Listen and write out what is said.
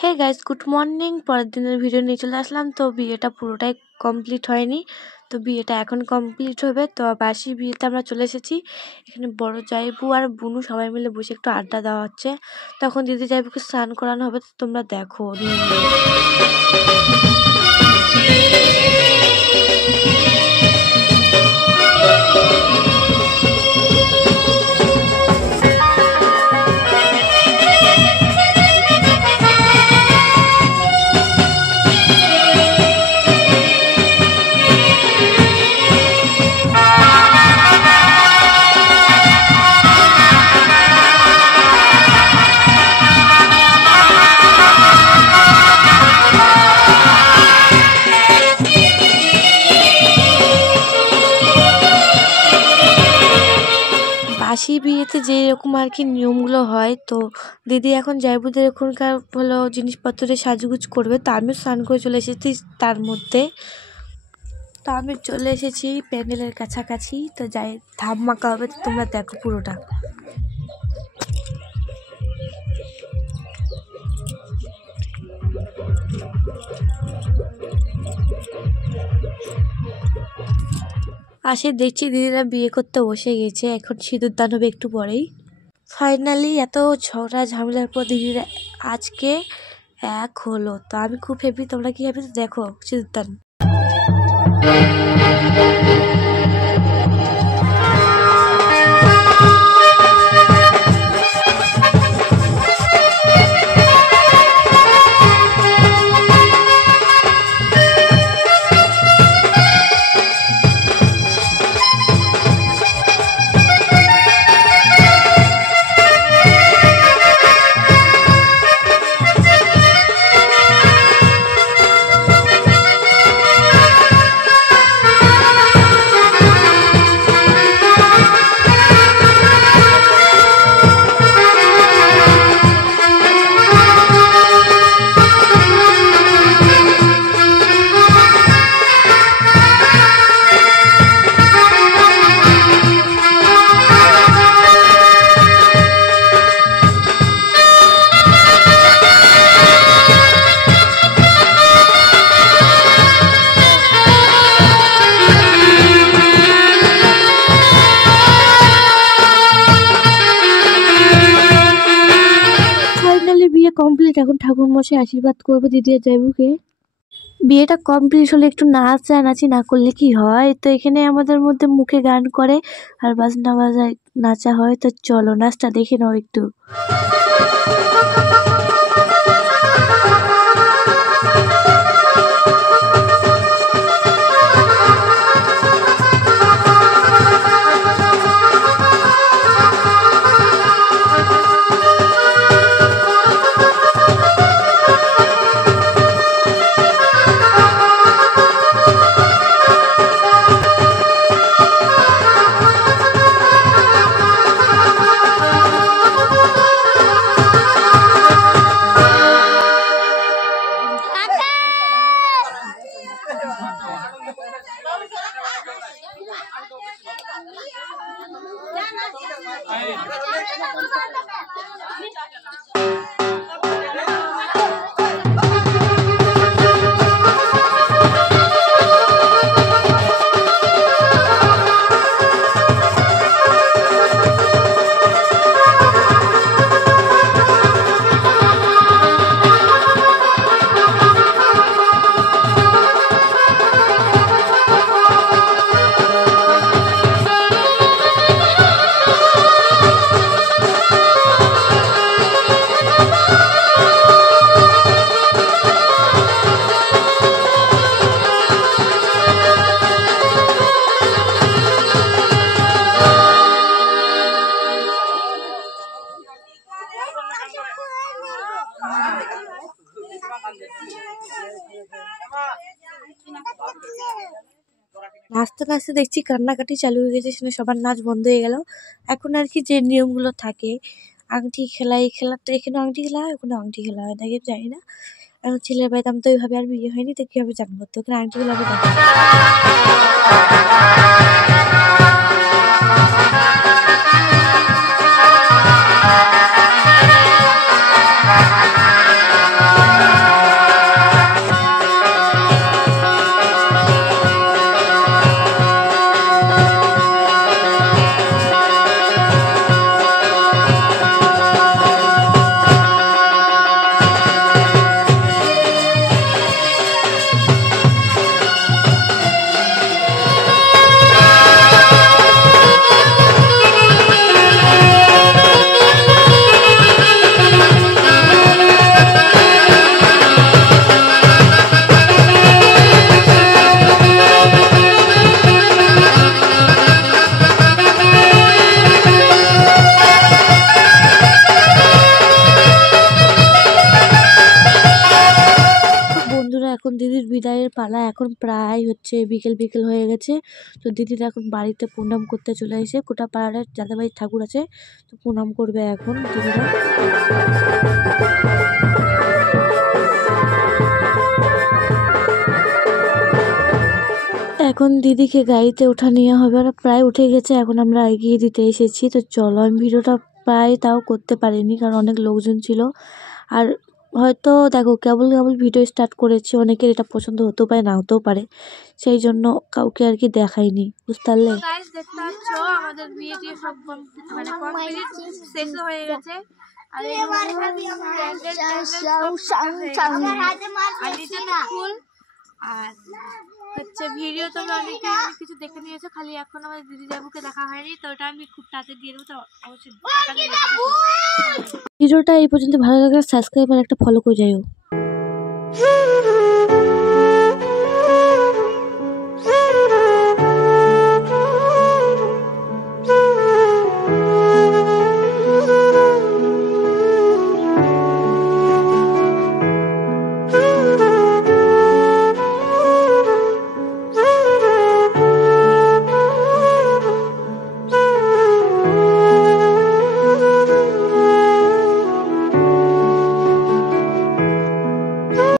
Hey guys, good morning. পরের দিনের ভিডিও নিয়ে চলে আসলাম। তো বিয়েটা পুরোটাই কমপ্লিট হয়নি, তো বিয়েটা এখন কমপ্লিট হবে। তো বাসি বিয়েতে আমরা চলে এসেছি। এখানে বড় জাইবু আর বুনু সবাই মিলে বসে একটু আড্ডা দেওয়া হচ্ছে। তখন দিদি জাইবুকে স্নান করানো হবে, তো তোমরা দেখো। বাসি বিয়েতে যেরকম আর কি নিয়মগুলো হয়, তো দিদি এখন জাইবুদের এখনকার হলো জিনিসপত্রে সাজগুজ করবে। তো আমিও স্নান করে চলে এসেছি তার মধ্যে। তো আমি চলে এসেছি প্যান্ডেলের কাছাকাছি। তো যাই ধামাকা হবে, তো তোমরা দেখো পুরোটা। পাশে দেখছি দিদিরা বিয়ে করতে বসে গেছে, এখন সিঁদুর দান হবে একটু পরেই। ফাইনালি এত ঝগড়া ঝামেলার পর দিদিরা আজকে এক হলো। তো আমি খুব হ্যাপি, তোমরা কি হ্যাপি? তো দেখো সিঁদুর দান। বিয়ে কমপ্লিট, এখন ঠাকুর মশাই আশীর্বাদ করবে দিদি আর জাইবুকে। বিয়েটা কমপ্লিট হলে একটু নাচানাচি না করলে কি হয়? তো এখানে আমাদের মধ্যে মুখে গান করে আর বাজনা বাজায় নাচা হয়। তো চলো নাচটা দেখে নাও একটু। নাচতে নাচতে দেখছি কান্নাকাটি চালু হয়ে গেছে, সেখানে সবার নাচ বন্ধ হয়ে গেল। এখন আর কি যে নিয়মগুলো থাকে আংটি খেলা, এই খেলাটা এখানে আংটি খেলা হয়, ওখানে আংটি খেলা হয়, নাকি জানি না। এখন ছেলের বাড়িতে আমি তো ওইভাবে আর বিয়ে হয়নি, তো কীভাবে জানবো, তো ওখানে আংটি খেলা হবে। এখন দিদির বিদায়ের পালা, এখন প্রায় হচ্ছে বিকেল বিকেল হয়ে গেছে। তো দিদিরা এখন বাড়িতে প্রণাম করতে চলে এসে, কোটা পাড়ার যাদের বাড়ির ঠাকুর আছে, তো প্রণাম করবে এখন দিদিরা। এখন দিদিকে গাড়িতে ওঠা নেওয়া হবে, ওরা প্রায় উঠে গেছে, এখন আমরা এগিয়ে দিতে এসেছি। তো চলো, আমি ভিডিওটা প্রায় তাও করতে পারিনি, কারণ অনেক লোকজন ছিল। আর হয়তো দেখো কেবল কেবল ভিডিও স্টার্ট করেছি, অনেকের এটা পছন্দ হতেও পারে, না হতেও পারে, সেই জন্য কাউকে আর কি দেখাইনি, বুঝতে পারলে। দেখতে পাচ্ছ আমাদের বিয়ে টিয়ে সব মানে কমপ্লিট শেষ হয়ে গেছে। আর হচ্ছে ভিডিও তোমরা অনেক কিছু দেখে নিয়েছো, খালি এখন আমার দিদি জাবুকে দেখা হয়নি, তো ওটা আমি খুব তাড়াতাড়ি দিয়ে দেবো। তো অবশ্যই ভিডিওটা এই পর্যন্ত ভালো লাগলে সাবস্ক্রাইব আর একটা ফলো করে যাইও।